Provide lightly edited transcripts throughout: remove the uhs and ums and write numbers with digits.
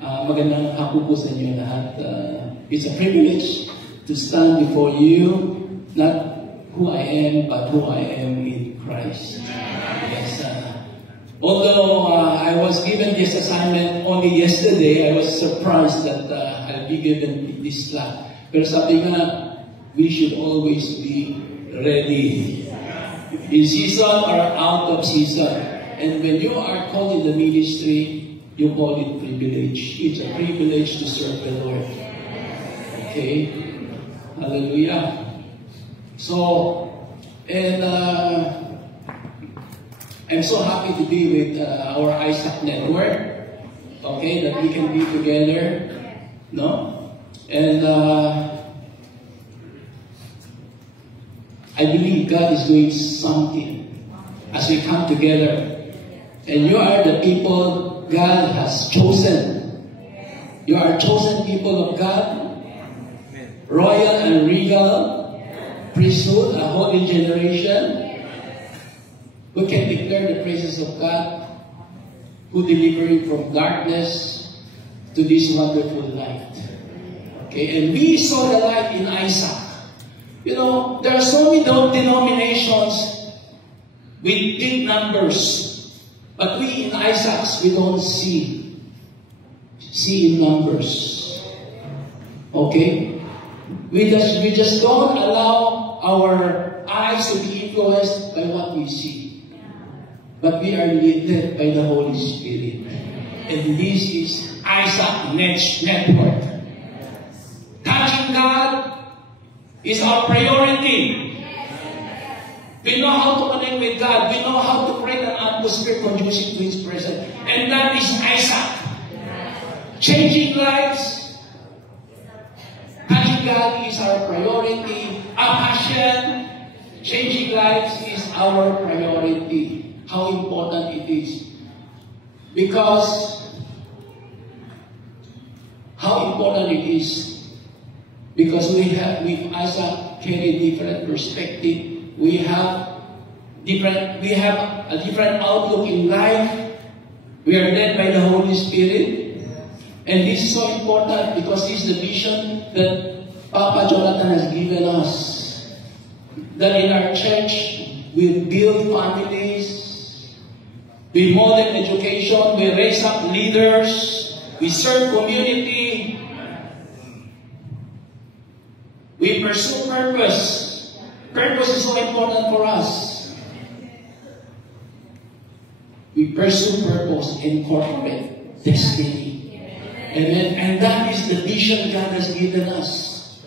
Magandang hapon po sa inyo lahat. It's a privilege to stand before you, not who I am, but who I am in Christ. Yes. Although I was given this assignment only yesterday, I was surprised that I'll be given this slot. Pero sabi nga, we should always be ready. In season or out of season. And when you are called in the ministry, you call it privilege. It's a privilege to serve the Lord. Okay? Hallelujah. So, and I'm so happy to be with our ISAC network. Okay, that we can be together. No? And I believe God is doing something as we come together. And you are the people God has chosen. You are chosen people of God, royal and regal priesthood, a holy generation, who can declare the praises of God, who deliver you from darkness to this wonderful light. Okay, and we saw the light in Isaac. You know, there are so many denominations with big numbers. But we in Isaacs, we don't see in numbers. Okay? We just don't allow our eyes to be influenced by what we see. But we are led by the Holy Spirit. And this is Isaac Network. Touching God is our priority. We know how to connect with God. We know how to create an atmosphere conducive to His presence. And that is Isaac. Changing lives. Touching God is our priority. Our passion. Changing lives is our priority. How important it is. Because how important it is. Because with Isaac carry different perspective. We have a different outlook in life. We are led by the Holy Spirit. And this is so important because this is the vision that Papa Jonathan has given us. That in our church, we build families, we model education, we raise up leaders, we serve community, we pursue purpose. Purpose is so important for us. We pursue purpose and corporate destiny. Amen. And that is the vision God has given us.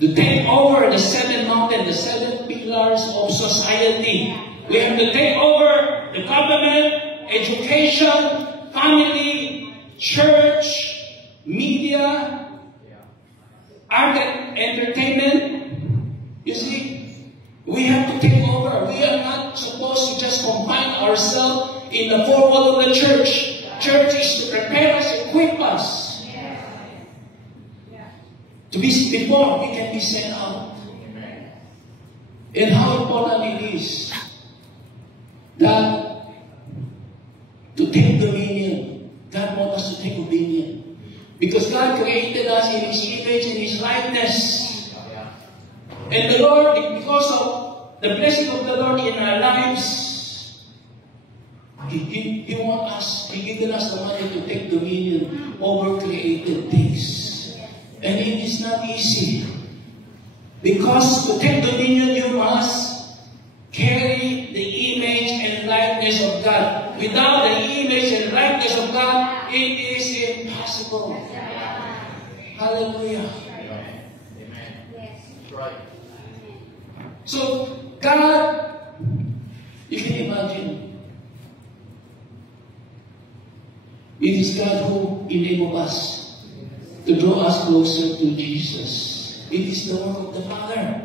To take over the 7 mountains, the 7 pillars of society. We have to take over the government, education, family, church, media, art and entertainment. You see? We have to take over. We are not supposed to just confine ourselves in the four walls of the church. Church is to prepare us, equip us. To be before we can be sent out. And how important it is that to take dominion. God wants us to take dominion. Because God created us in His image and His likeness. And the Lord, because of the blessing of the Lord in our lives, He wants us, He given us the money to take dominion over created things. And it is not easy. Because to take dominion, you must carry the image and likeness of God. Without the image and likeness of God, it is impossible. Hallelujah. Amen. That's right. So, God, you can imagine, it is God who enabled us to draw us closer to Jesus. It is the work of the Father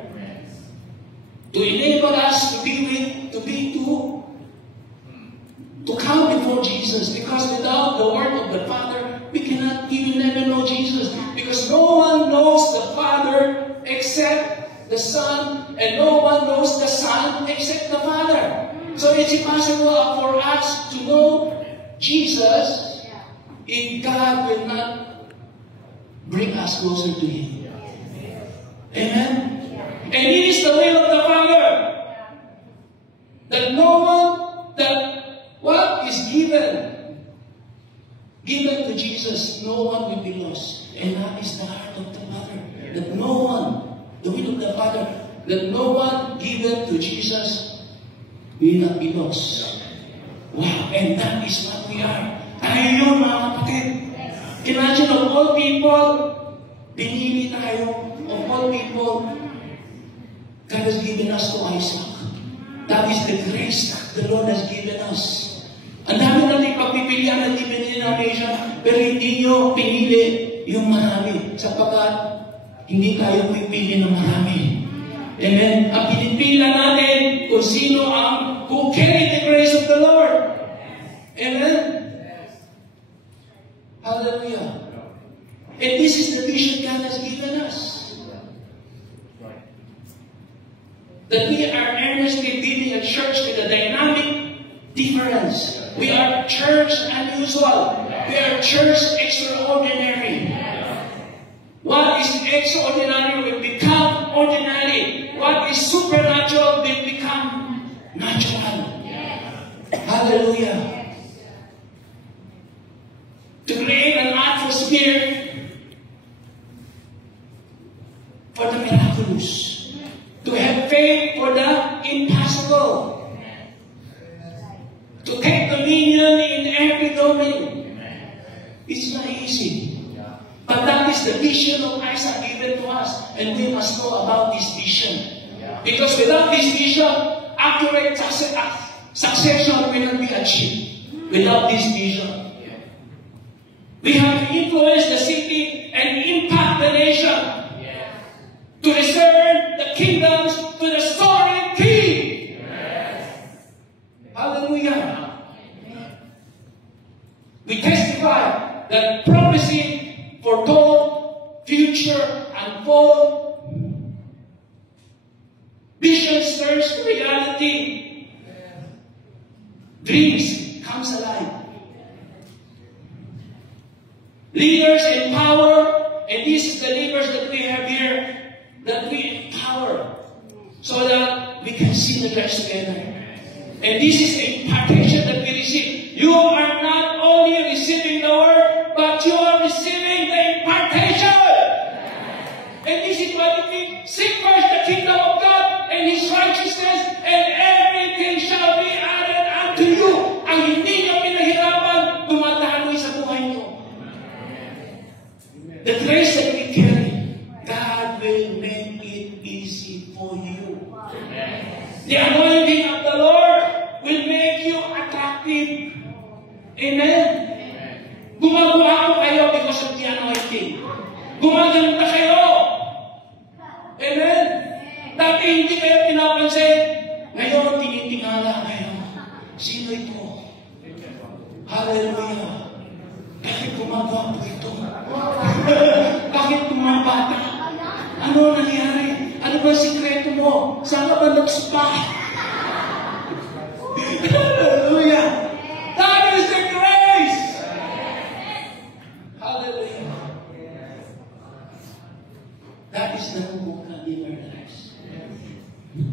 to enable us to come before Jesus. Because without the work of the Father, we cannot even never know Jesus. Because no one knows the Father except the Son, and no one knows the Son except the Father. So it's impossible for us to know Jesus if God will not bring us closer to Him. Amen? And it is the will of the Father that no one, that what is given to Jesus, no one will be lost. And that is the heart of the Father. That no one, the will of the Father, that no one given to Jesus will not be lost. Wow, and that is what we are. Tayo yun, mga kapatid. Imagine of all people, pinili tayo. Of all people, God has given us to Isaac. That is the grace that the Lord has given us. Ang dami natin pagpipilian ng different denomination, pero hindi nyo pinili yung marami. Sapagkat hindi tayo pipili ng marami. Amen? Ang pinipila natin kung sino ang who carry the grace of the Lord. Amen? Hallelujah. And this is the vision God has given us. That we are earnestly building a church with a dynamic difference. We are church unusual. We are church extraordinary. What is extraordinary will become ordinary. What is supernatural will become natural. Hallelujah. To create an atmosphere for the miraculous. To have faith for the impossible. To take dominion in every domain. It's not easy. But that is the vision of Isaac given to us. And we must know about this vision. Because without this vision, accurate succession will not be achieved. Without this vision. We have to influence the city and impact the nation. To return the kingdoms to the sovereign king. Hallelujah. We testify that prophecy foretold, future unfold, vision turns to reality, dreams comes alive. Leaders in power, and this is the leaders that we have here, that we empower so that we can see the rest together. And this is the impartation that we receive. You are not only receiving the word, but you are receiving the impartation. And this is what it means. Seek first the kingdom of God and His righteousness, and everything shall be added unto you. Ang hindi nyo pinahirapan, dumadaloy sa buhay nyo. The grace that we carry, God will make it easy for you. The anointing of the Lord will make you attractive. Amen? Gumagawa po kayo because of the anointing. Gumaganda kayo. Amen? Dati hindi kayo pinapansin. Ngayon, tinitingala kayo. Sino ito? Hallelujah. Bakit gumagawa po ito? Bakit bumabata? Ano nangyari? Ano ba sikreto mo? Saan ka ba nagsupa? Hallelujah! That is the grace! Hallelujah! That is the Mubuka in our lives.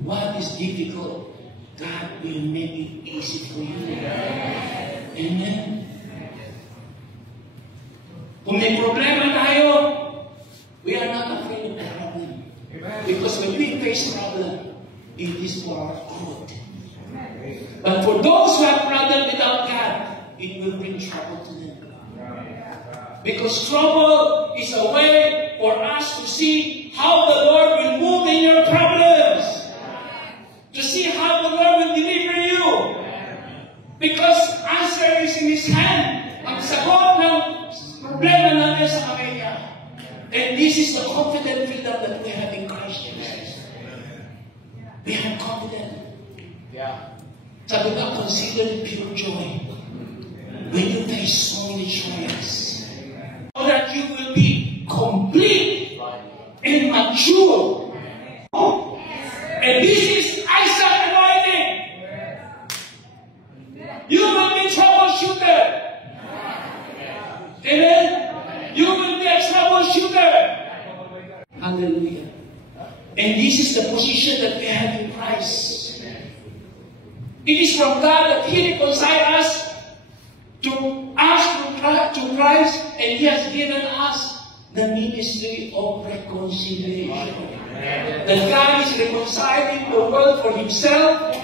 What is difficult, God will make it easy for you. Amen? Kung may problema tayo, we are not afraid of the problem. Because when we face problem, it is for our good. But for those who have problem without God, it will bring trouble to them. Because trouble is a way for us to see how the Lord will move in your problems. To see how the Lord will deliver you. Because answer is in His hand. Ang sagot ng problema natin sa kamay niya. And this is the confident freedom that we have in Christ Jesus. We have confidence. Sabi nga, consider it pure joy when you face so many trials. So that you will be complete and mature. And this is Isaac anointing. You will be troubleshooter. And this is the position that we have in Christ. It is from God that He reconciled us to Christ, and He has given us the ministry of reconciliation. That God is reconciling the world for Himself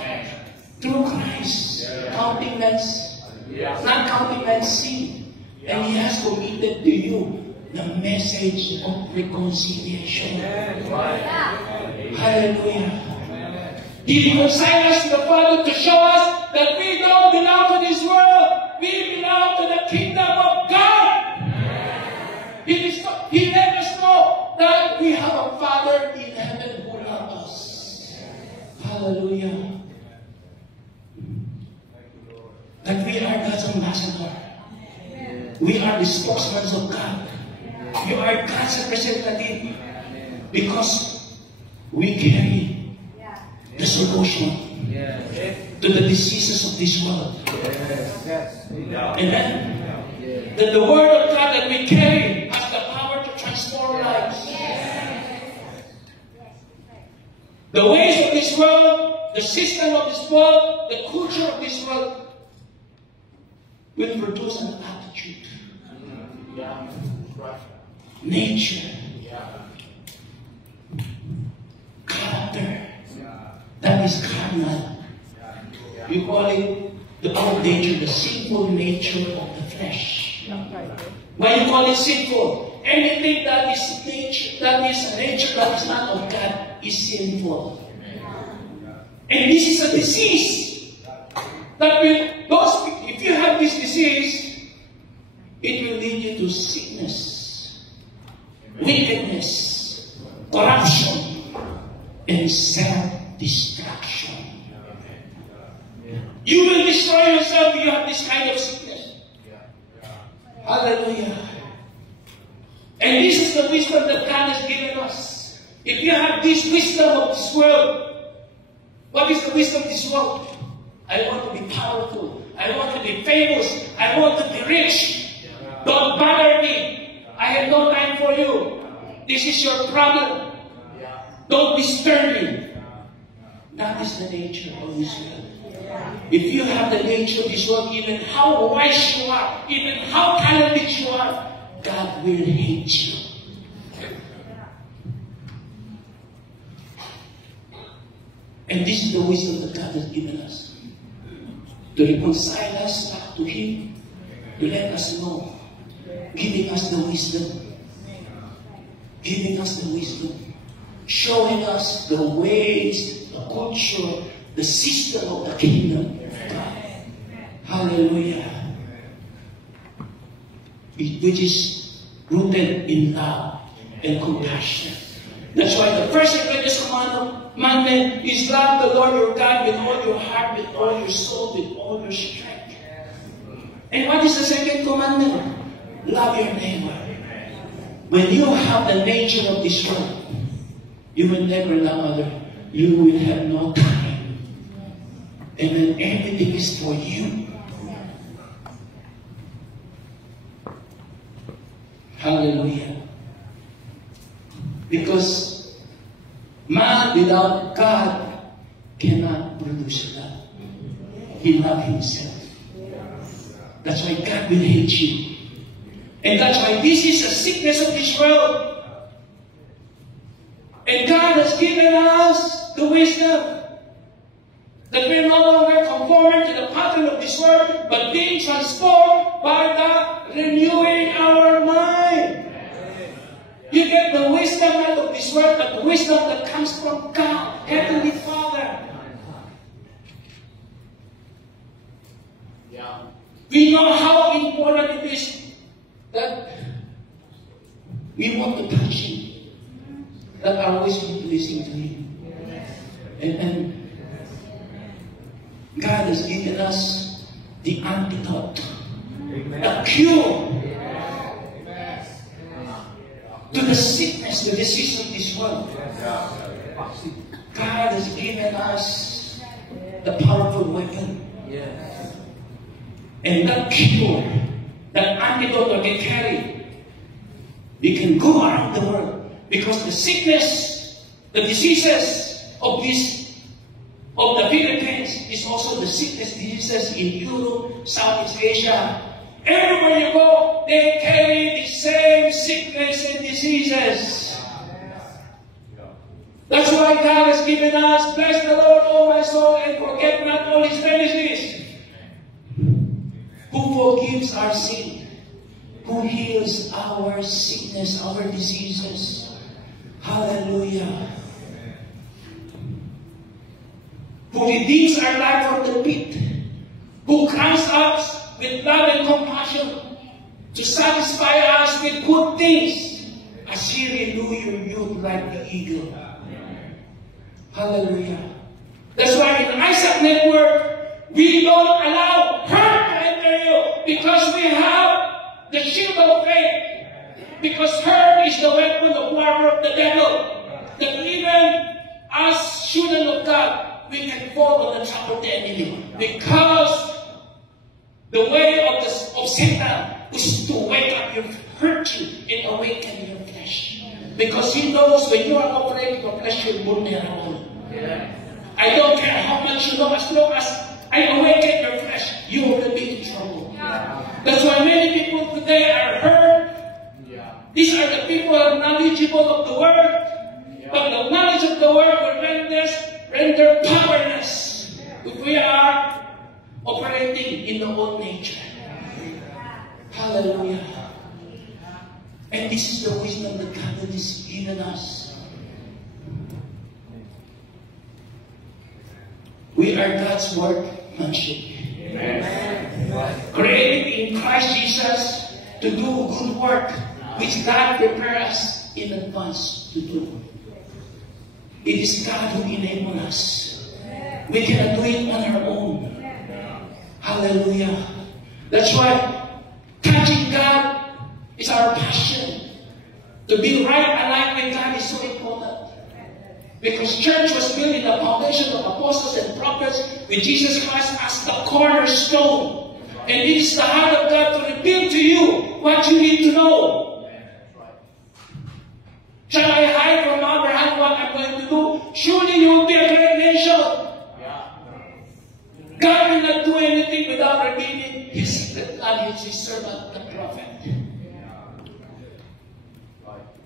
through Christ, counting man's, not counting man's sin. And He has committed to you the message of reconciliation. Hallelujah. He reconciled us to the Father to show us that we don't belong to this world. We belong to the kingdom of God. He let us know that we have a Father in heaven who loves us. Hallelujah. That we are God's ambassador. We are the spokesmen of God. You are God's representative because we carry the solution to the diseases of this world. Amen. That the word of God that we carry has the power to transform lives. The ways of this world, the system of this world, the culture of this world will produce an attitude, nature, character that is carnal. You call it the old nature, the sinful nature of the flesh. Why you call it sinful? Anything that is nature, that is a nature that is not of God, is sinful. And this is a disease that will, if you have this disease, it will lead you to sickness, wickedness, corruption, and self-destruction. You will destroy yourself if you have this kind of sickness. Hallelujah. And this is the wisdom that God has given us. If you have this wisdom of this world, what is the wisdom of this world? I want to be powerful. I want to be famous. I want to be rich. Don't bother me. I have no time for you. This is your problem. Don't disturb me. That is the nature of this world. If you have the nature of this world, even how wise you are, even how talented you are, God will hate you. And this is the wisdom that God has given us. To reconcile us back to Him. To let us know. Giving us the wisdom. Giving us the wisdom. Showing us the ways, the culture, the system of the kingdom of God. Hallelujah. Which is rooted in love and compassion. That's why the first and greatest commandment is love the Lord your God with all your heart, with all your soul, with all your strength. And what is the second commandment? Love your neighbor. When you have the nature of this world, you will never love others. You will have no time. And then everything is for you. Hallelujah. Because man without God cannot produce love. He loves himself. That's why God will hate you. And that's why this is a sickness of this world. And God has given us the wisdom that we're no longer conformed to the pattern of this world, but being transformed by the renewing our mind. You get the wisdom not of this world, but the wisdom that comes from God, Heavenly Father. We know how important it is that we want to touch Him, that our ways want to listen to Him. And God has given us the antidote, the cure to the sickness, the disease of this world. God has given us the powerful weapon. And that cure, that antidote that we carry, we can go around the world. Because the sickness The diseases of the Philippines is also the sickness diseases in Europe, Southeast Asia. Everywhere you go, they carry the same sickness and diseases. That's why God has given us, bless the Lord, O my soul, and forget not all His benefits. Who forgives our sin, who heals our sickness, our diseases. Hallelujah. Who redeems our life from the pit, who crowns us with love and compassion to satisfy us with good things as He renew your youth like the eagle. Hallelujah. That's why in Isaac Network, we don't allow hurt to enter you because we have the shield of faith. Because hurt is the weapon of war of the devil. That even as children of God, we can fall on the trap of the enemy. Because the way of Satan is to wake up your hurt you and awaken your flesh. Because he knows when you are operating your flesh, you're vulnerable. I don't care how much you know, as long as I awaken your flesh, you will be in trouble. That's why many people today are hurt. These are the people who are knowledgeable of the word. But the knowledge of the word will render powerless if we are operating in the old nature. Hallelujah. And this is the wisdom that God has given us. We are God's workmanship. Created in Christ Jesus to do good work, which God prepared us in advance to do. It is God who enabled us. We cannot do it on our own. Hallelujah. That's why touching God is our passion. To be right aligned with God is so important. Because church was built in the foundation of apostles and prophets with Jesus Christ as the cornerstone. And it is the heart of God to reveal to you what you need to know. Shall I hide from Abraham what I'm going to do? Surely you will be a great nation. God will not do anything without revealing His secret knowledge to His servant, the prophet.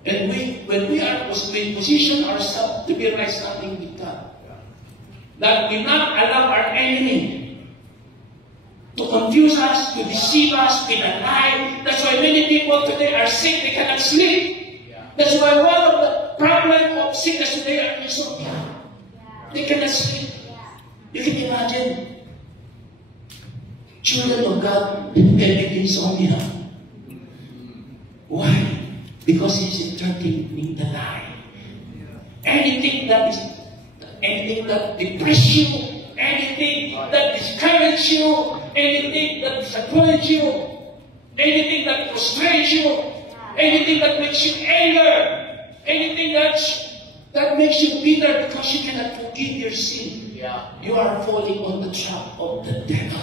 And when we position ourselves to be right standing with God, that we not allow our enemy to confuse us, to deceive us with a lie. That's why many people today are sick, they cannot sleep. That's why one of the problems of sickness today are insomnia. They cannot sleep. You can imagine children of God getting insomnia. Why? Because he's entertaining the lie. Anything that depresses you, anything that discourages you, anything that disappoints you, anything that frustrates you, anything that makes you anger, anything that makes you bitter because you cannot forgive your sin, you are falling on the trap of the devil.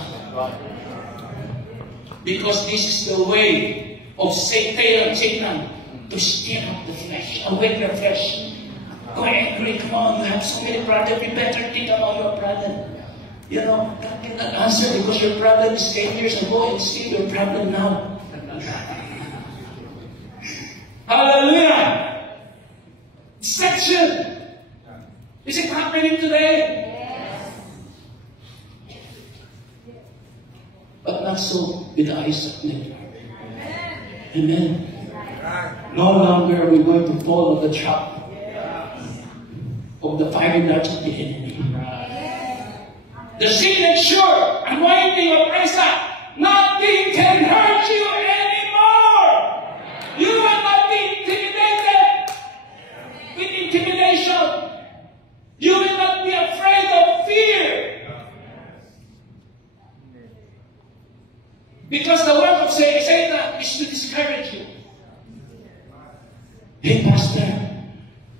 Because this is the way of Satan to stir up the flesh, awake your flesh. Go angry, come on, you have so many problems, you better think about your problem. You know, God cannot answer because your problem is 10 years ago and still your problem now. Hallelujah! Deception! Is it happening today? Yes. But not so with Isaac Network. Amen. No longer are we going to fall on the trap of the fiery darts of the enemy. The signature anointing of Isaac, nothing can hurt you anymore. You will not be intimidated with intimidation. You will not be afraid of fear. Because the work of Satan is to discourage you. Hey, Pastor,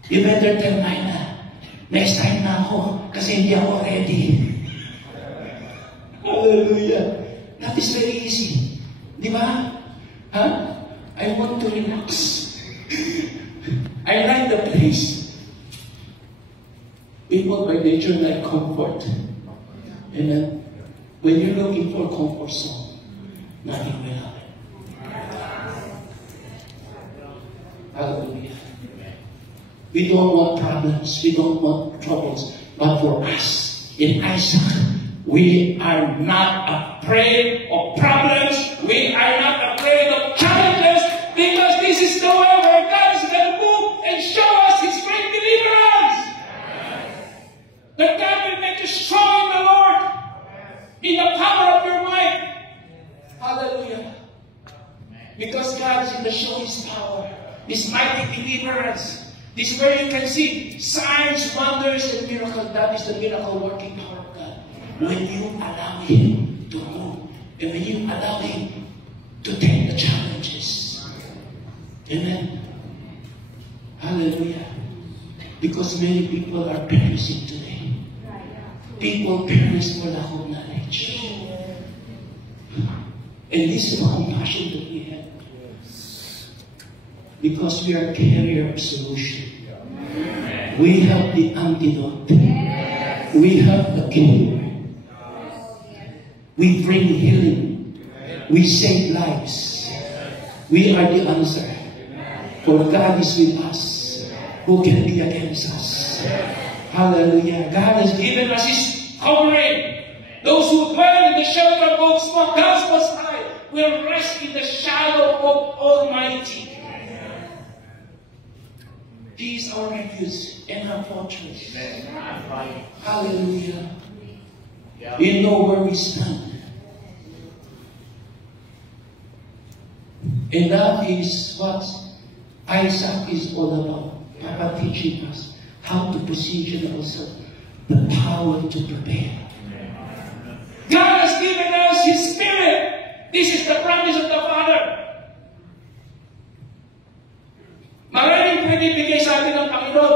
you better tell Nina, next time na ako, kasi hindi ako ready. Hallelujah. That is very easy. Di ba? Huh? I want to relax. I like the place. People by nature like comfort. Amen. When you're looking for a comfort zone, nothing will happen. Hallelujah. We don't want problems. We don't want troubles. But for us, in Isaac, we are not afraid of problems. We are not afraid of challenges, because this is the way where God is going to move and show us His great deliverance. That God will make you strong in the Lord, in the power of your mind. Hallelujah. Because God is going to show His power, His mighty deliverance. This is where you can see signs, wonders, and miracles. That is the miracle working power of God. When you allow Him to move, and when you allow Him to take the challenges. Amen. Hallelujah. Because many people are perishing today. People perish for lack of knowledge. And this is the compassion that we have. Because we are carrier of solution. We have the antidote. We have the cure. We bring healing. We save lives. We are the answer. For God is with us. Who can be against us? Hallelujah. God has given us His covering. Those who dwell in the shelter of God's Most High will rest in the shadow of Almighty. He is our refuge and our fortress. Hallelujah. We know where we stand. And that is what Isaac is all about. Papa teaching us how to position ourselves, the power to prepare. God has given us His Spirit. This is the promise of the Father. Maraming pinibigay sa atin ng Panginoon.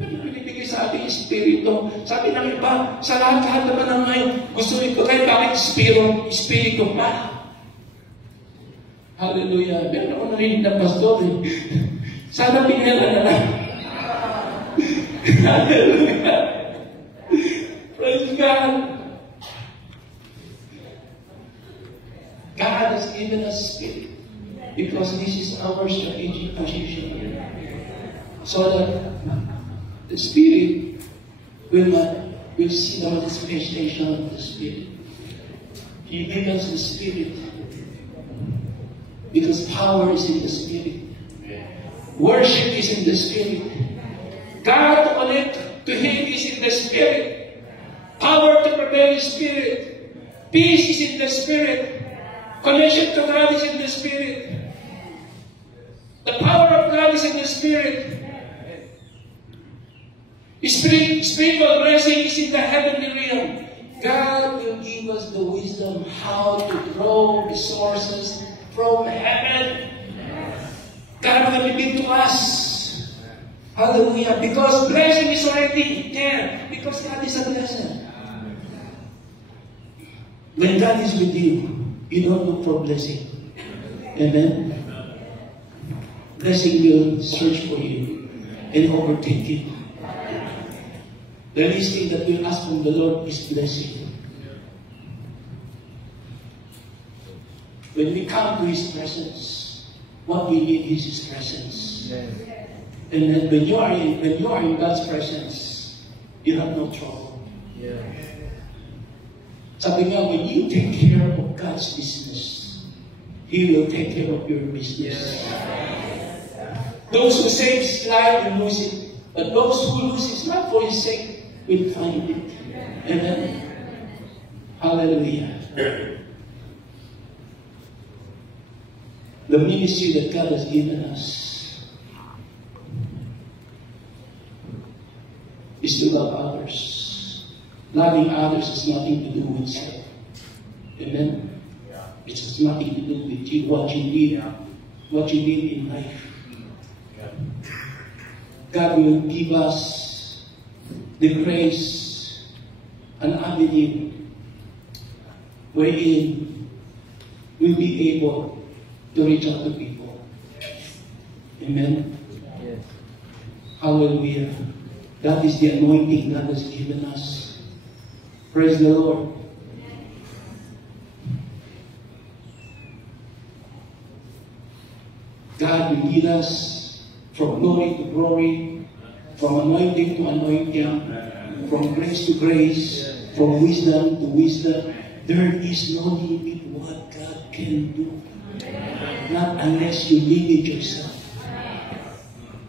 Pinibigay sa atin yung Espiritu. Sabi ng iba, sa lahat naman ng ngayon, gusto rin ko kayo, bakit Espiritu pa? Hallelujah. Meron ako narinig ng pastor. Sana pinala na lang. Hallelujah. Praise God. God has given us Spirit. Because this is our strategic position. So that the Spirit will see the manifestation of the Spirit. He gave us the Spirit. Because power is in the Spirit. Worship is in the Spirit. God to connect to Him is in the Spirit. Power to prepare the Spirit. Peace is in the Spirit. Connection to God is in the Spirit. The power of God is in the Spirit. Spiritual blessing is in the heavenly realm. God will give us the wisdom how to draw resources from heaven. God will reveal to us. Hallelujah. Because blessing is already there. Because God is a blessing. When God is with you, you don't look for blessing. Amen. Blessing will search for you and overtake you. The least thing that we'll ask from the Lord is blessing. When we come to His presence, what we need is His presence. And then when you are in God's presence, you have no trouble. Sabi nga, when you take care of God's business, He will take care of your business. Those who save His life will lose it. But those who lose His life for His sake will find it. Amen. Hallelujah. The ministry that God has given us is to love others. Loving others has nothing to do with self. Amen. It has nothing to do with you, what you need in life. God will give us the grace and ability wherein we'll be able to reach out to people. Amen. Yes. Hallelujah. That is the anointing God has given us. Praise the Lord. God will lead us from glory to glory, from anointing to anointing, from grace to grace, from wisdom to wisdom. There is no limit what God can do. Not unless you limit yourself.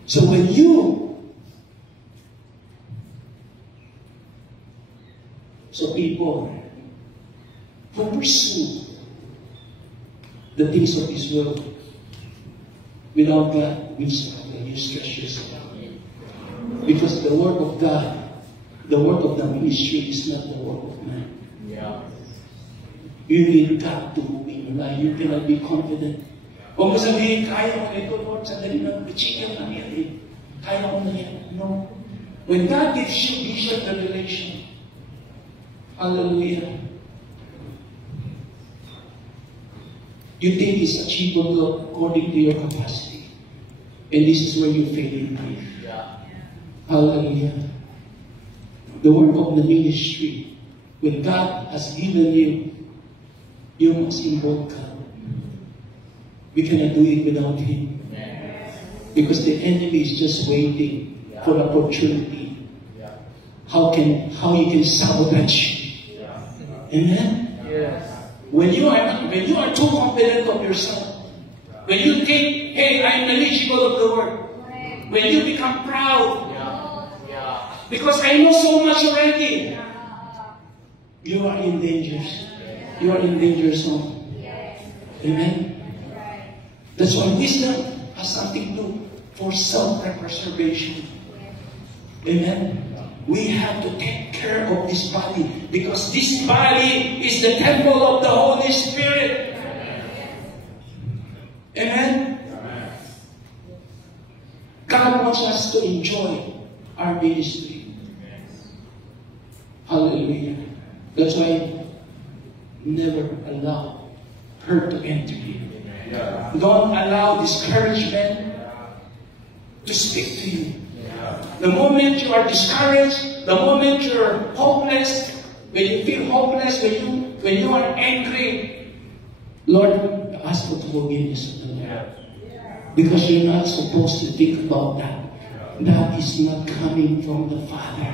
So when people who pursue the things of this world without God will struggle, you stress yourself. Because the work of God, the work of the ministry is not the work of man. Yeah. You need God to move in your life. You cannot be confident. Huwag mo sabihin, kaya ko ito, Lord, sandali na, chicken lang yan eh. Kaya ko na yan. No. When God gives you vision, revelation, hallelujah, you think it's achievable according to your capacity. And this is where you fail in life. Yeah. Hallelujah. The work of the ministry, when God has given you must invoke God. We cannot do it without Him. Because the enemy is just waiting for the opportunity. How he can sabotage you. Amen? Yes. When you are too confident of yourself, when you think, hey, I'm eligible of the work, when you become proud, because I know so much already, you are in danger. You are in danger zone. Amen? That's why wisdom has something to do for self-preservation. Amen? We have to take care of this body because this body is the temple of the Holy Spirit. Amen? God wants us to enjoy our ministry. Hallelujah. That's why never allow hurt to enter you. Don't allow discouragement to speak to you. The moment you are discouraged, the moment you're hopeless, when you feel hopeless, when you are angry, Lord, ask for the forgiveness of the Lord. Because you're not supposed to think about that. That is not coming from the Father.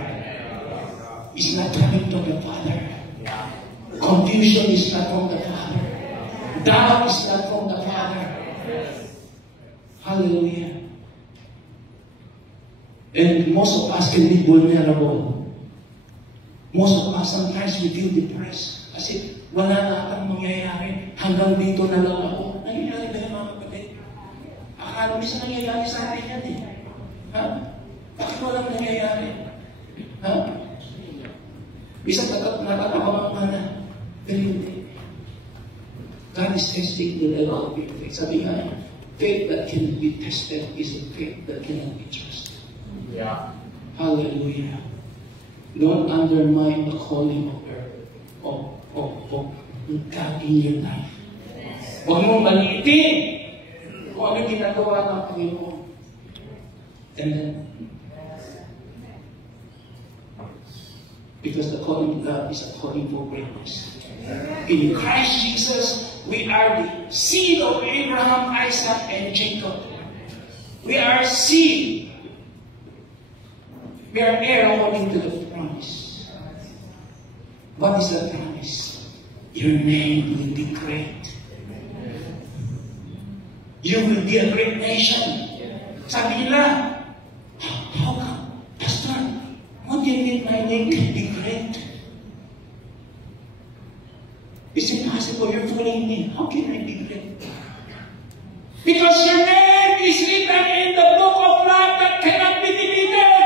It's not coming from the Father. Confusion is not from the Father. Doubt is not from the Father. Hallelujah. And most of us can be vulnerable. Most of us, sometimes we feel depressed. Kasi wala na akong mangyayari. Hanggang dito na lang ako. Nangyayari ba yung mga kapatid? Akala mo sa nangyayari sa atin yan eh. Ha? Bakit walang nangyayari? Ha? Isang nakatawa ka na. Pero hindi. God is testing the level of your faith. Sabi nga, faith that cannot be tested is a faith that cannot be trusted. Yeah. Hallelujah. Don't undermine the calling of God in your life. Huwag mong maliitin kung ano ginagawa ng Panginoon. Amen. Because the calling of God is a calling for greatness. In Christ Jesus, we are the seed of Abraham, Isaac, and Jacob. We are seed. We are heir according to the promise. What is the promise? Your name will be great. You will be a great nation. Sabi nila, how come? Pastor, what do you mean my name can be great? It's impossible. You're fooling me. How can I be great? Because your name is written in the book of life that cannot be deleted.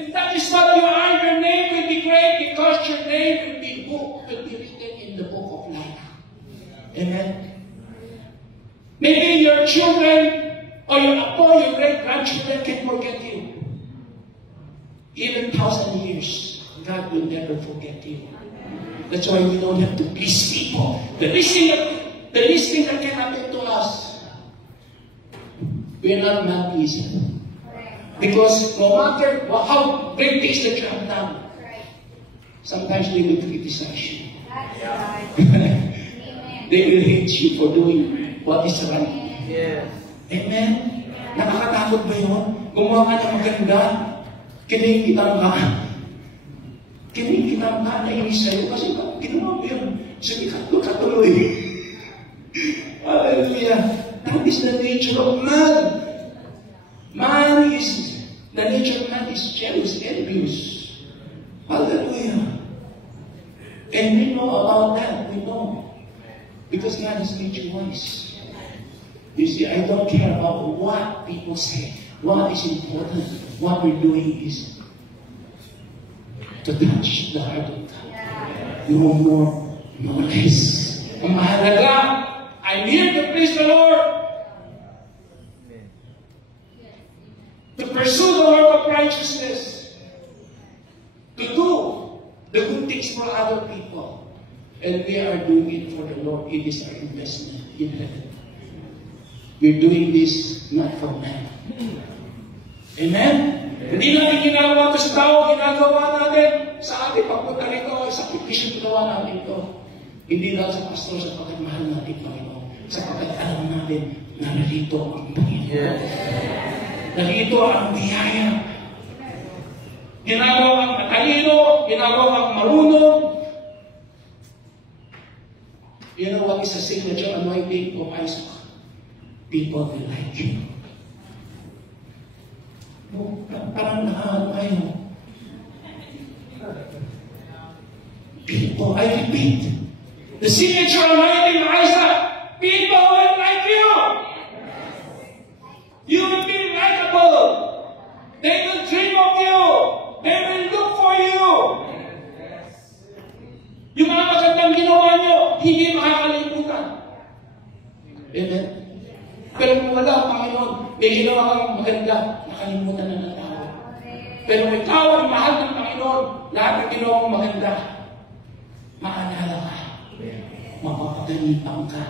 And that is what you are. Your name will be great because your name will be written in the book of life. Amen. Maybe your children or your great-grandchildren can forget you. Even 1,000 years, God will never forget you. That's why we don't have to please people. The least thing that can happen to us, we are not man-pleasing. Because no matter how great things that you have done, sometimes they will criticize you. They will hate you for doing what is right. Amen? Nakakatakot ba yun? Gumawa ka ng maganda, kinikitang ka. Kinikitang ka, nainis sa'yo. Kasi ginawa mo yun. Sige, katuloy. Hallelujah. That is the nature of man. The nature of man is jealous, envious. Hallelujah. And we know about that. We know. Because God has made you wise. You see, I don't care about what people say. What is important, what we're doing is to touch the heart of God. No more, no less. Ang mahalaga, I'm here to please the Lord. To pursue the work of righteousness. To do the good things for other people. And we are doing it for the Lord. It is our investment in heaven. We're doing this not for man. Amen? Hindi natin ginagawa ito sa tao, ginagawa natin sa ating pagpunta rito, sa sakripisyo ginawa natin ito. Hindi lang sa pastor, sapagkat mahal natin Panginoon. Sapagkat alam natin na narito ang Panginoon. Narito ang biyaya. Ginagawa kang matalino, ginagawa kang marunong. You know what is the signature anointing of Isaac? People will like you. No, parang nakaano kayo. People, I repeat, the signature anointing of Isaac, people will like you. You will be likable. They will dream of you. They will look for you. Yung mga magandang ginawa nyo, hindi makakalimutan. Amen? Pero kung wala ang Panginoon, may ginawa kang maganda, nakalimutan na ng tao. Pero kung ikaw ang mahal ng Panginoon, lahat ng ginawa mong maganda, maalala ka. Mapapagalitan ka.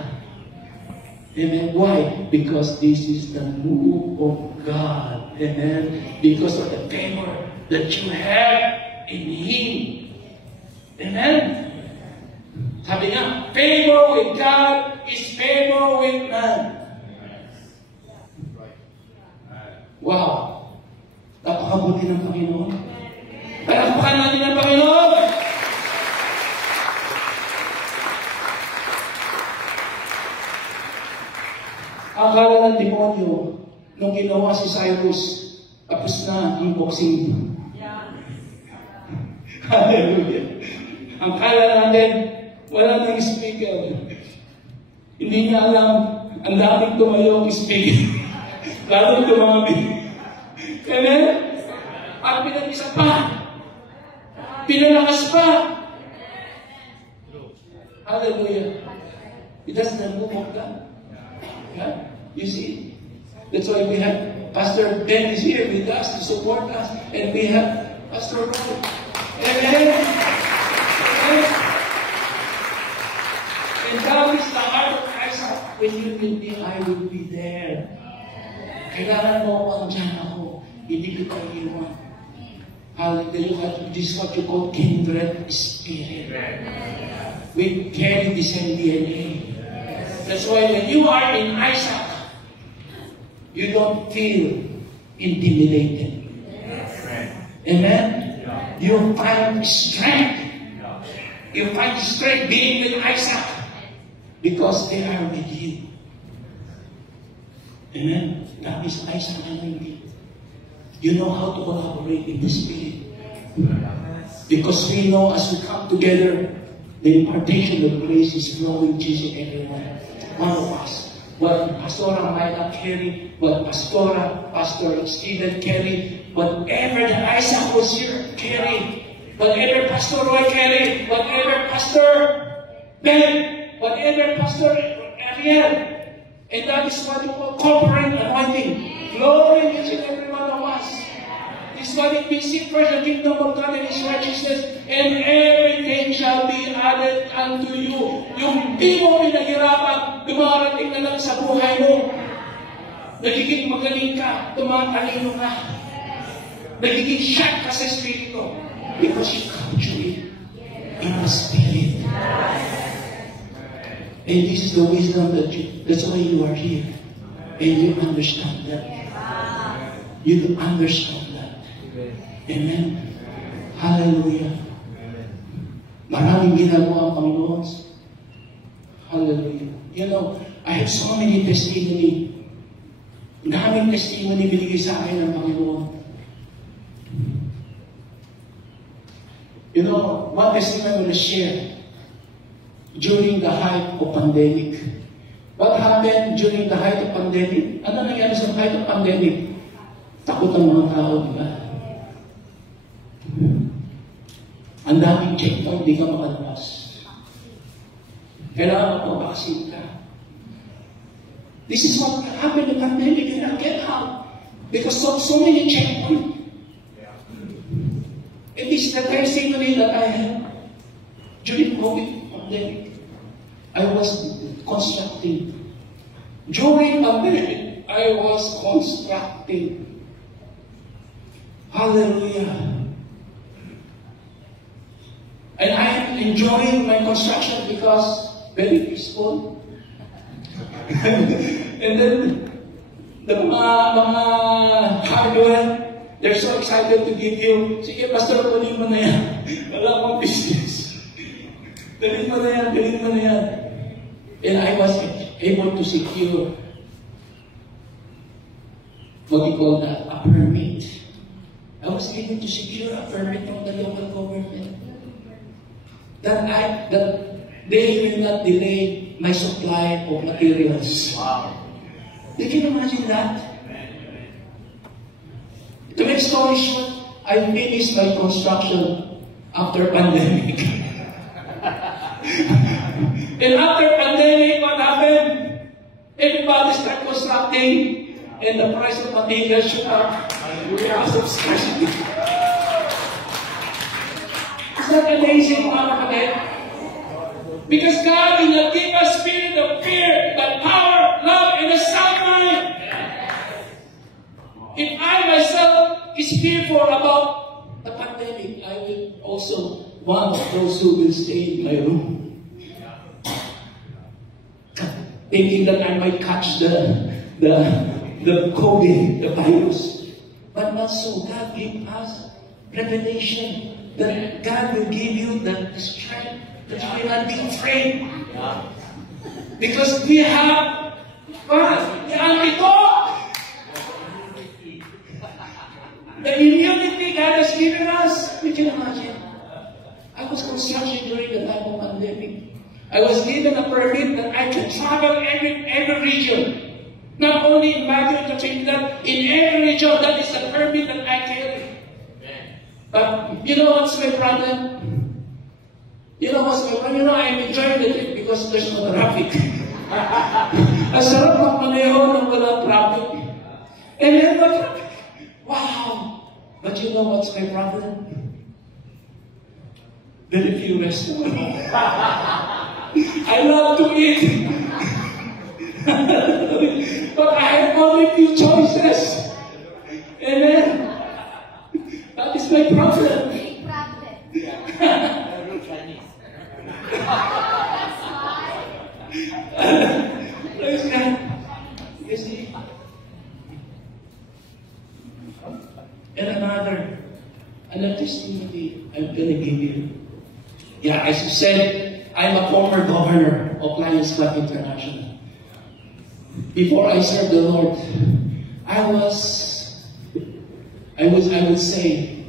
Amen? Why? Because this is the move of God. Amen? Because of the favor that you have in Him. Amen? Sabi nga, favor with God is favor with man. Wow! Napakabuti ng Panginoon. Palakpakan natin ng Panginoon! Akala ng demonyo, nung ginawa si Cyrus, tapos na ang boxing. Hallelujah! Ang kala natin, wala nang speaker. Hindi niya alam, ang daming tumayo ang speaker. Lalong tumami. Amen? At pinag-isa pa. Pinalakas pa. Hallelujah. It doesn't move of God. Yeah? You see? That's why we have Pastor Ben is here with us to support us. And we have Pastor Ron. Amen? Amen? And that is the heart of Isaac. When you will be, I will be there. Kailangan mo ako, andyan ako. Hindi kita iwan. Hallelujah. This is what you call kindred spirit. We carry the same DNA. That's why when you are in Isaac, you don't feel intimidated. Amen? You find strength. You find strength being with Isaac because they are with you. Amen? That is Isaac anointing. You know how to collaborate in the Spirit. Because we know as we come together, the impartation of grace is flowing to everyone. One of us. What Pastora might not carry, what Pastor Stephen carried, whatever that Isaac was here carried, whatever Pastor Roy carried, whatever Pastor Ben, whatever Pastor Ariel. And that is what you call corporate anointing. Flowing each and every one of us. This is what it means. Seek first the kingdom of God and His righteousness, and everything shall be added unto you. Yung di mo pinaghirapan, dumarating na lang sa buhay mo. Nagiging magaling ka, tumatalino ka. nagiging sharp ka sa espiritu. Because you capture it in the spirit. And this is the wisdom that's why you are here. And you understand that. You understand that. Amen. Hallelujah. Maraming ginagawa ang Panginoon. Hallelujah. You know, I have so many testimony. Daming testimony binigay sa akin ng Panginoon. You know, one testimony I'm going to share during the height of pandemic. What happened during the height of pandemic? Ano nangyari sa height of pandemic? Takot ang mga tao, di ba? Ang daming checkpoint, di ka makalabas. Kailangan magpapaksin ka. This is what happened in the pandemic. You cannot get out. Because so many checkpoints. And this is the testimony that I had during COVID pandemic. I was constructing. During pandemic, I was constructing. Hallelujah. And I am enjoying my construction because very peaceful. And then the mga hardware, they're so excited to give you, sige, Pastor, dalhin mo na yan. Wala akong business. Dalhin mo na yan, dalhin mo na yan. And I was able to secure, what we call that, a permit. I was able to secure a permit from the local government. That they will not delay my supply of materials. Wow. You can imagine that? To make story short, I finished my construction after pandemic. And after pandemic, what happened? Everybody started constructing, and the price of materials shoot up because of scarcity. Is that amazing, mga kapatid? Because God will not give us spirit of fear, but power, love, and a sound mind. If I myself is fearful about the pandemic, I will also one of those who will stay in my room, thinking that I might catch the COVID, the virus. But not so. God give us revelation that God will give you the strength that you will not be afraid. Because we have the antidote. The immunity God has given us. You can imagine. I was construction during the time of pandemic. I was given a permit that I can travel every region. Not only in Baguio, Trinidad, in every region, that is the permit that I carry. But you know what's my problem? You know what's my problem? You know, I'm enjoying the trip because there's no traffic. Ang sarap magmaneho nang walang traffic. And then the traffic. Wow! But you know what's my problem? Very few restaurants. I love to eat. But I have only few choices. Amen. That is my problem. Big problem. Praise God. You see? And another testimony I'm going to give you. Yeah, as you said, I'm a former governor of Lions Club International. Before I served the Lord, I would say,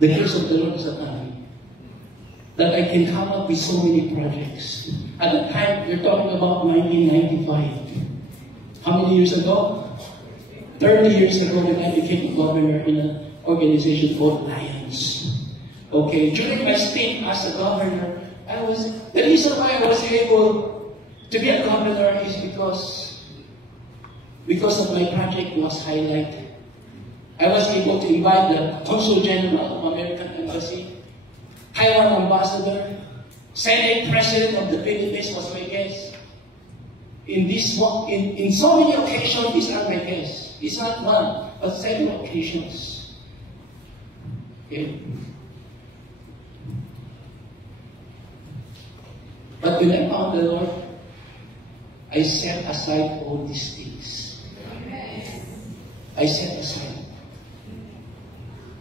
the grace of the Lord is upon me, that I can come up with so many projects. At the time, you're talking about 1995. How many years ago? 30 years ago when I became a governor in an organization called Lions. Okay, during my stint as a governor, the reason why I was able to be a governor is because of my project was highlighted. I was able to invite the Consul General of American Embassy, Taiwan Ambassador, Senate President of the Philippines was my guest. In so many occasions, these are my guests. It's not one, but several occasions. Okay? But when I found the Lord, I set aside all these things. I set aside.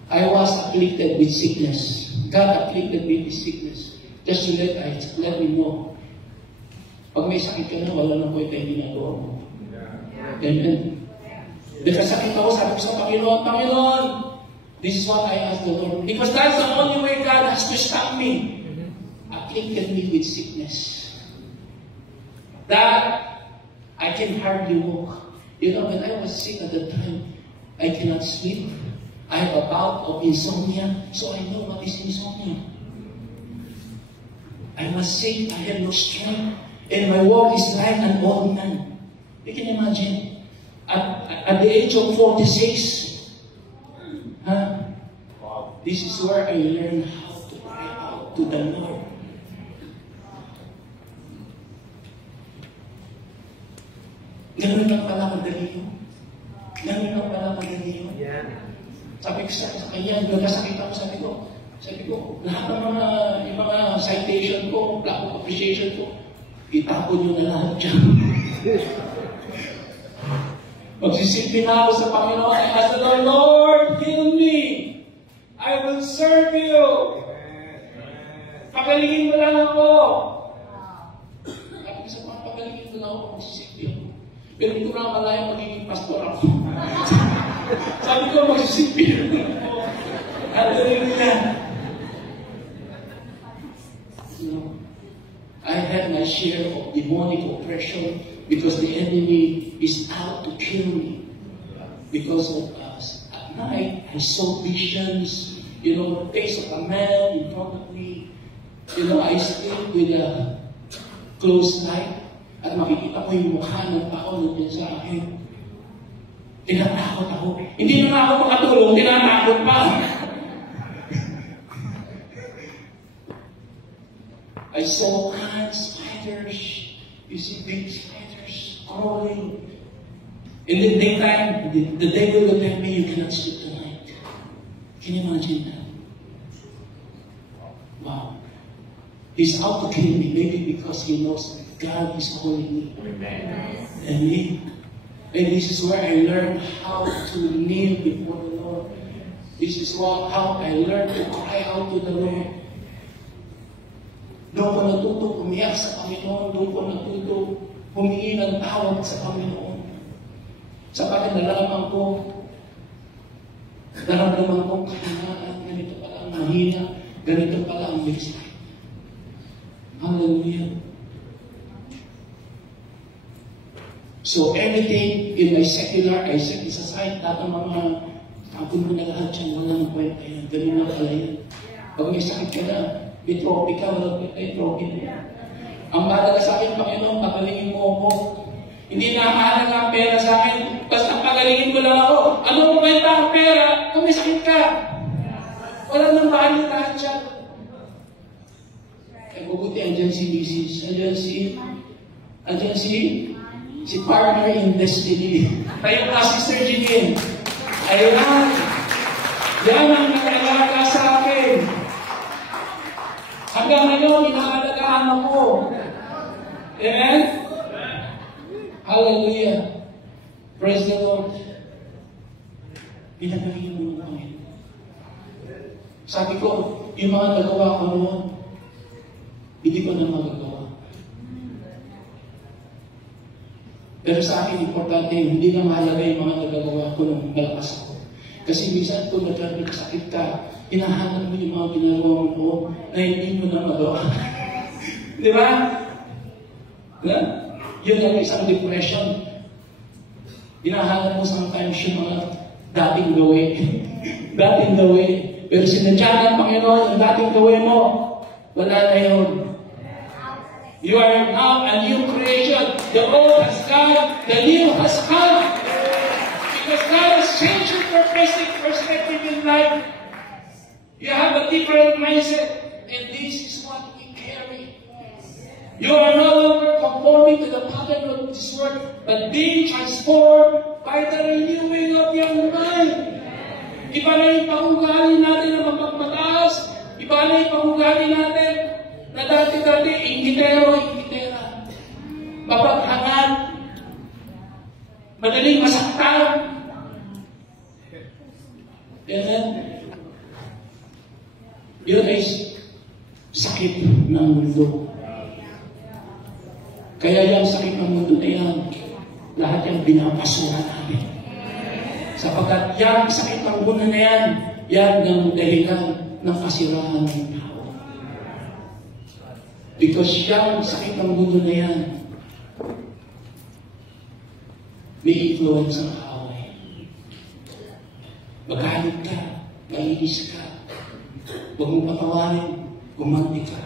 I was afflicted with sickness. God afflicted me with sickness. Just to let me know. Pag may sakit ka na, wala na po ito yung ginagawa mo. Amen. Nagkasakit ako, sabi ko sa Panginoon, Panginoon, this is what I asked the Lord. Because that's the only way God has to stop me. Afflicted me with sickness. That I can hardly walk. You know, when I was sick at the time, I cannot sleep. I have a bout of insomnia, so I know what is insomnia. I was sick, I had no strength, and my walk is like an old man. You can imagine, at the age of 46, this is where I learned how to cry out to the Lord. Ganun lang pala madali yun. Ganun lang pala madali yun. Sabi ko sa kanya, nagkasakit ako, sabi ko, lahat ng mga citation ko, plaque of appreciation ko, itapon nyo na lahat dyan. Magsisilbi na ako sa Panginoon, I ask the Lord, Lord, heal me. I will serve you. Pagalingin mo lang ako. Sabi ko sa mga pagalingin mo lang ako, magsisilbi ako. Pero hindi ko na malaya magiging pastor ako. Sabi ko, magsisilbi ako. Hallelujah. I had my share of demonic oppression because the enemy is out to kill me. Because of us. At night, I saw visions, you know, the face of a man in front of me. You know, I sleep with a closed light at makikita ko yung mukha ng tao nandiyan sa akin. Tinatakot ako. Hindi na ako makatulog, tinatakot pa. I saw spiders. You see big spiders crawling. In the daytime, the devil will tell me you cannot sleep tonight. Can you imagine that? Wow. He's out to kill me, maybe because he knows God is calling me. Amen. And this is where I learned how to kneel before the Lord. This is how I learned to cry out to the Lord. Doon ko natuto umiyak sa Panginoon. Doon ko natuto humingi ng tawad sa Panginoon. Sapagkat naramdaman ko kahinaan, ganito pala ang mahina, ganito pala ang bigsa. Hallelujah. So everything in my secular, I set this aside. Lahat ng mga tapon mo na lahat dyan, wala nang kwenta yan. Ganun na pala yan. Pag may sakit ka na, may trophy ka, wala may trophy na. Ang mahalaga sa akin, Panginoon, pagalingin mo ako. Hindi na mahalaga ang pera sa akin, basta pagalingin mo lang ako. Ano mo kwenta ang pera kung may sakit ka? Wala nang bahal lahat dyan. Kaya mabuti, andyan si Mrs. Andyan si partner in destiny. Tayo na, Sister Jeanine. Ayan. Yan ang nag-alaga sa akin. Hanggang ngayon, inaalagaan ako. Amen? Hallelujah. Praise the Lord. Pinagaling mo naman. Sabi ko, yung mga nagawa ko noon, hindi ko na magagawa. Pero sa akin, importante, hindi na mahalaga yung mga nagagawa ko nung malakas ako. Kasi minsan kung nagkasakit ka, hinahanap mo yung mga ginagawa mo na hindi mo na magawa. Di ba? Yun ang isang depression. Hinahanap mo sometimes yung mga dating gawin. Dating gawin. Pero sinadya ng Panginoon, ang dating gawin mo, wala na yun. You are now a new creation. The old has gone, the new has come. Because God has changed your perspective in life. You have a different mindset. And this is what we carry. You are no longer composed conforming to the pattern of this world, but being transformed by the renewing of your mind. Iba na yung pangugali natin na mapagmataas. Iba na yung pangugali natin na dati-dati, ingitera. Mapaghangan. Madaling masaktan. And then, yun ay sakit ng mundo. Kaya yung sakit ng mundo na yan, lahat yung binapasura namin. Sapagkat yung sakit ng mundo na yan, yan ang dahilan ng kasirahan ng tao. Because yung sakit ng mundo na yan, may influence ng away. Magalit ka, mainis ka, huwag mong patawarin, gumanti ka.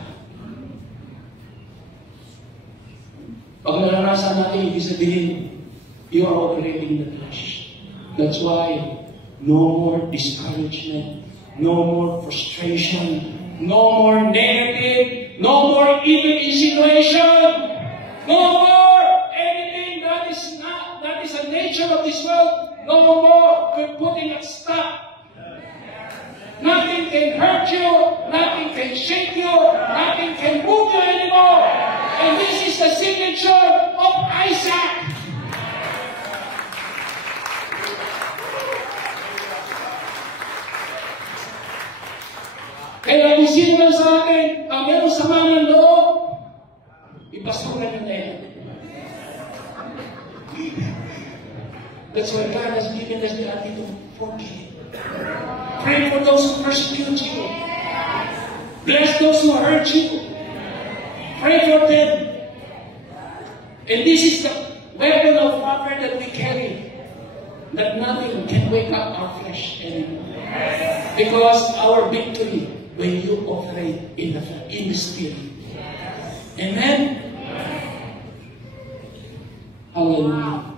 Pag naranasan natin, ibig sabihin, you are operating in the flesh. That's why, no more discouragement, no more frustration, no more negative, no more evil insinuation, no more anything that is the nature of this world, no more. We're putting a stop. Nothing can hurt you, nothing can shake you, nothing can move you anymore. And this is the signature of Isaac. Kaya kung sino man sa akin, ang mayroong sama ng loob, ipasunan nyo na yan. That's why God has given us the ability to forgive. Pray for those who persecute you. Bless those who hurt you. Pray for them. And this is the weapon of warfare that we carry. That nothing can wake up our flesh anymore. Because our victory, when you operate in the Spirit. Amen? Hallelujah.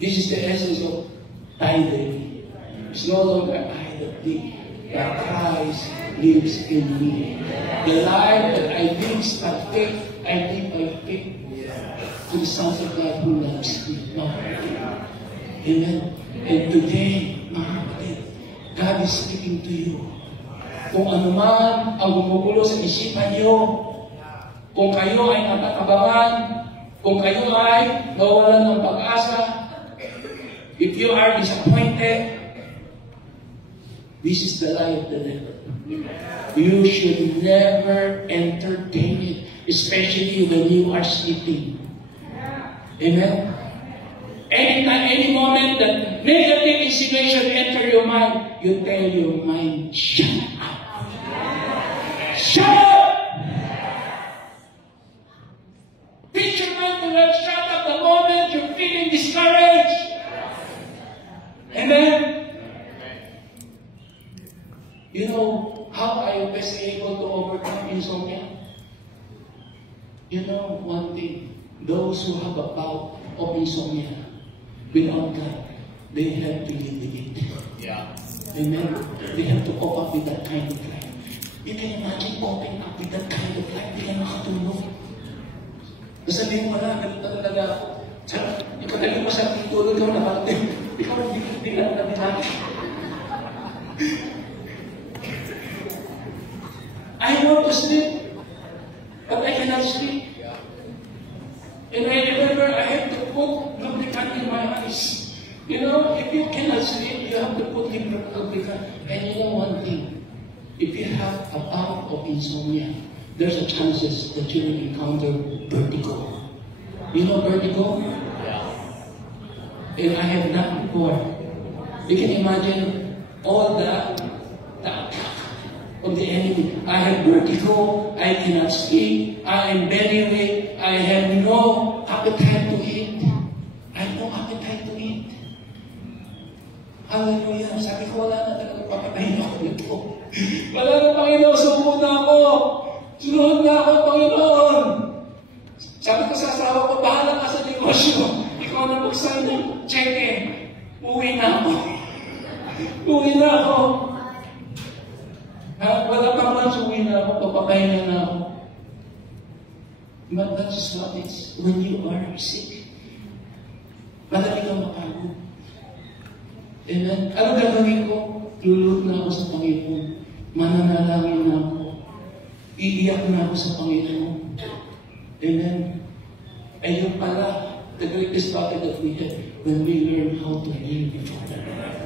This is the essence of tithing. It's no longer I that live, but Christ lives in me. The life that I live by faith, I live by faith to the Son of God who loves me. Amen. And today, mga kapatid, God is speaking to you. Kung ano man ang gumugulo sa isipan niyo, kung kayo ay natatabangan, kung kayo ay nawawalan ng pag-asa, if you are disappointed, this is the lie of the devil. You should never entertain it, especially when you are sleeping. Amen? Anytime, any moment that negative insinuation enter your mind, you tell your mind, shut up. Shut up! Teach your mind to let shut up the moment you're feeling discouraged. Amen? You know how I was able to overcome insomnia? You know one thing, those who have a bout of insomnia, without God, they have to live with it. Yeah. Amen? They have to cope up with that kind of life. You can imagine coping up with that kind of life, hindi ka makatulog. Nasabihin mo na, ganito talaga ako. Ipagaling mo sa tulog ka na parang, ikaw hindi ka na namin. I want to sleep, but I cannot sleep. And I remember I had to put lubricant in my eyes. You know, if you cannot sleep, you have to put lubricant. And you know one thing, if you have a bout of insomnia, there's a chances that you will encounter vertigo. You know vertigo? Yeah. And I have that before. You can imagine all the attack of the enemy. I have vertigo, I cannot sleep, I am very weak, I have no appetite to eat. I have no appetite to eat. Hallelujah. Sabi ko, wala na talaga, papatayin ako nito. Wala na, Panginoon, sumunod na ako. Sunod na ako, Panginoon. Sabi ko sa asawa ko, bahala ka sa negosyo. Ikaw na buksan yung cheque. Uwi na ako. Uwi na ako. Wala pang months, uwi na ako. Papakain na ako. But that's what it's when you are sick. Madali kang mapagod. Amen. Ano gagawin ko? Lulot na ako sa Panginoon. Mananalangin na ako. Iiyak na ako sa Panginoon. Amen. Ayun pala, the greatest battle that we have when we learn how to live before the Lord.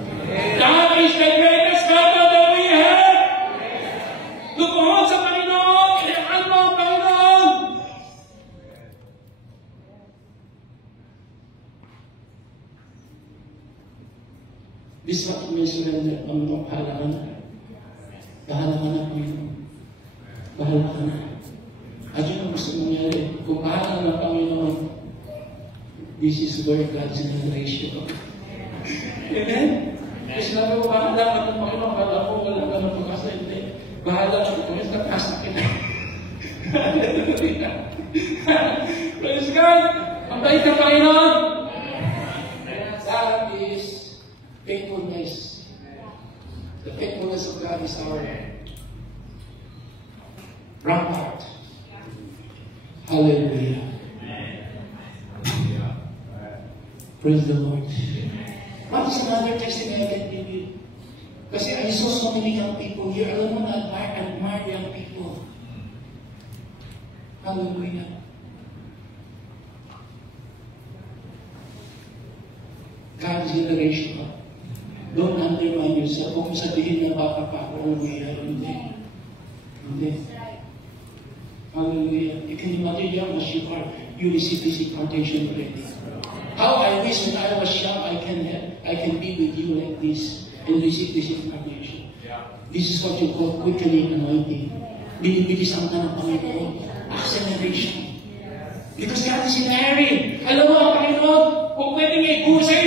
That is the greatest battle that we have. Lumuhod sa Panginoon. Kailangan mo ang Panginoon. This is what may surrender. Panginoon, bahala ka na. Bahala ka na, Panginoon. Bahala ka na. At yun ang gusto mangyari. Kung bahala na, Panginoon, this is where God's generation. Amen? Kasi nabi ko, bahala ka na, Panginoon. Bahala ko, wala ka na pagkasa. Hindi. Bahala ka na, Panginoon. Takas na kita. Praise God! Pagpahit ka, Panginoon! That is faithfulness. The faithfulness of God is our rampart. Hallelujah. Praise the Lord. What is another testimony I can give you? Kasi I saw so many young people here. Alam mo na, admire young people. Hallelujah. God's generation. Don't undermine yourself. Huwag mo sabihin na baka pa ako umiya. Hindi. Hindi. Hallelujah. You can imagine young as you are, you receive this impartation already. How I wish when I was young, I can be with you like this and receive this impartation. This is what you call quickening anointing. Binibilisan ka ng Panginoon. Acceleration. Because God is in a hurry. Alam mo, ang Panginoon, kung pwedeng i-gusay